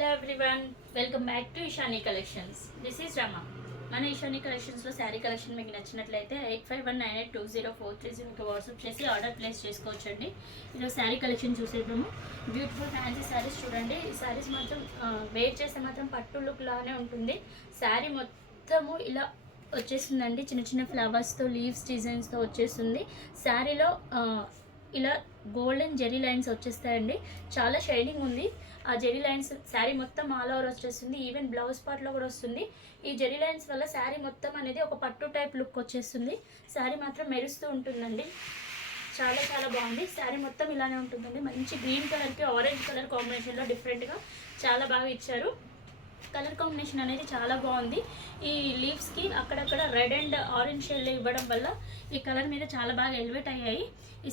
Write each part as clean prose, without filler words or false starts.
Hello everyone, welcome back to Ishani collections. This is Rama. మన ఇషానీ కలెక్షన్స్లో sari collection మీకు నచ్చినట్లయితే 8519820430కి వాట్సాప్ చేసి ఆర్డర్ ప్లేస్ చేసుకోవచ్చండి. ఈరోజు శారీ కలెక్షన్ చూసేద్దాము. బ్యూటిఫుల్ ఫ్యాన్సీ శారీస్ చూడండి. ఈ శారీస్ మాత్రం వేర్ చేస్తే మాత్రం పట్టు లుక్ లానే ఉంటుంది. శారీ మొత్తము ఇలా వచ్చేస్తుందండి, చిన్న చిన్న ఫ్లవర్స్తో లీవ్స్ డిజైన్స్తో వచ్చేస్తుంది. శారీలో ఇలా గోల్డెన్ జెరీ లైన్స్ వచ్చేస్తాయండి. చాలా షైనింగ్ ఉంది. ఆ జెరీ లైన్స్ శారీ మొత్తం ఆల్ ఓవర్ వచ్చేస్తుంది. ఈవెన్ బ్లౌజ్ పార్ట్లో కూడా వస్తుంది. ఈ జెరీ లైన్స్ వల్ల శారీ మొత్తం అనేది ఒక పట్టు టైప్ లుక్ వచ్చేస్తుంది. శారీ మాత్రం మెరుస్తూ ఉంటుందండి. చాలా చాలా బాగుంది. శారీ మొత్తం ఇలానే ఉంటుందండి. మంచి గ్రీన్ కలర్కి ఆరెంజ్ కలర్ కాంబినేషన్లో డిఫరెంట్గా చాలా బాగా ఇచ్చారు. కలర్ కాంబినేషన్ అనేది చాలా బాగుంది. ఈ లీవ్స్కి అక్కడక్కడ రెడ్ అండ్ ఆరెంజ్ షేడ్లో ఇవ్వడం వల్ల ఈ కలర్ మీద చాలా బాగా ఎలివేట్ అయ్యాయి. ఈ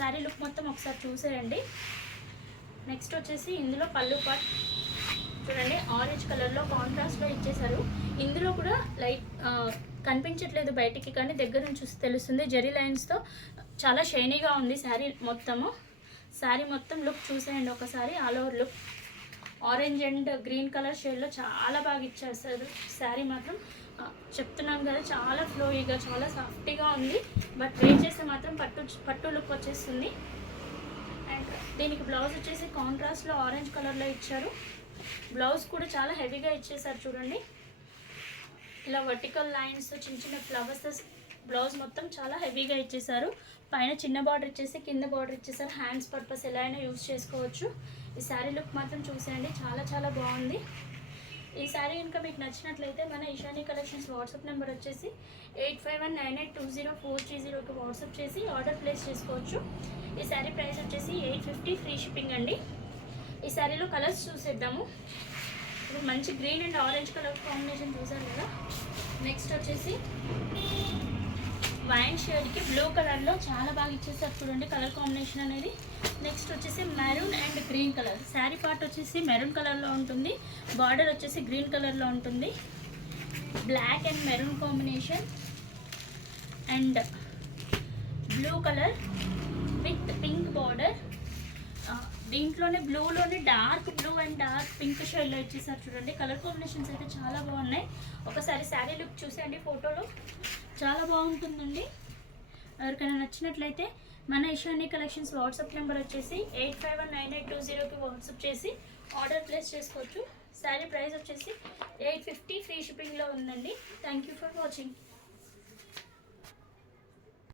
శారీ లుక్ మొత్తం ఒకసారి చూసేయండి. నెక్స్ట్ వచ్చేసి ఇందులో పళ్ళు పార్ట్ చూడండి, ఆరెంజ్ కలర్లో కాంట్రాస్ట్లో ఇచ్చేసారు. ఇందులో కూడా లైట్ కనిపించట్లేదు బయటికి, కానీ దగ్గర నుంచి చూసి తెలుస్తుంది. జెరీ లైన్స్తో చాలా షైనీగా ఉంది శారీ మొత్తము. శారీ మొత్తం లుక్ చూసేయండి ఒకసారి. All over look orange and green colour షేడ్లో చాలా బాగా ఇచ్చేస్తారు. శారీ మాత్రం చెప్తున్నాను కదా, చాలా ఫ్లోయిగా చాలా సాఫ్ట్గా ఉంది. బట్ వేర్ చేస్తే మాత్రం పట్టు లుక్ వచ్చేస్తుంది. అండ్ దీనికి బ్లౌజ్ వచ్చేసి కాంట్రాస్ట్లో ఆరెంజ్ కలర్లో ఇచ్చారు. బ్లౌజ్ కూడా చాలా హెవీగా ఇచ్చేసారు చూడండి. ఇలా వర్టికల్ లైన్స్ చిన్న చిన్న ఫ్లవర్స్ బ్లౌజ్ మొత్తం చాలా హెవీగా ఇచ్చేసారు. పైన చిన్న బార్డర్ ఇచ్చేసి కింద బార్డర్ ఇచ్చేసారు. హ్యాండ్స్ పర్పస్ ఎలా అయినా యూజ్ చేసుకోవచ్చు. ఈ శారీ లుక్ మాత్రం చూసేయండి, చాలా చాలా బాగుంది. ఈ శారీ కనుక మీకు నచ్చినట్లయితే మన ఇషానీ కలెక్షన్స్ వాట్సాప్ నెంబర్ వచ్చేసి 8519820430కి వాట్సాప్ చేసి ఆర్డర్ ప్లేస్ చేసుకోవచ్చు. ఈ శారీ ప్రైస్ వచ్చేసి 850 ఫ్రీ షిప్పింగ్ అండి. ఈ శారీలో కలర్స్ చూసేద్దాము. ఇప్పుడు మంచి green and orange colour combination చూసారు కదా. నెక్స్ట్ వచ్చేసి వైన్ షేడ్కి బ్లూ కలర్లో చాలా బాగా ఇచ్చేసారు చూడండి కలర్ కాంబినేషన్ అనేది. నెక్స్ట్ వచ్చేసి maroon and green colour. Sari part వచ్చేసి మెరూన్ కలర్లో ఉంటుంది, బార్డర్ వచ్చేసి గ్రీన్ కలర్లో ఉంటుంది. Black and maroon combination and blue colour with pink border. దీంట్లోనే బ్లూలోనే dark blue and dark pink షేడ్లో ఇచ్చేసారు చూడండి. కలర్ కాంబినేషన్స్ అయితే చాలా బాగున్నాయి. ఒకసారి శారీ లుక్ చూసేయండి, ఫోటోలో చాలా బాగుంటుందండి. ఎవరికైనా నచ్చినట్లయితే మన ఇషానీ కలెక్షన్స్ వాట్సాప్ నెంబర్ వచ్చేసి 85198204కి వాట్సాప్ చేసి ఆర్డర్ ప్లేస్ చేసుకోవచ్చు. శారీ ప్రైస్ వచ్చేసి 850 ఫ్రీ షిప్పింగ్లో ఉందండి. Thank you for watching.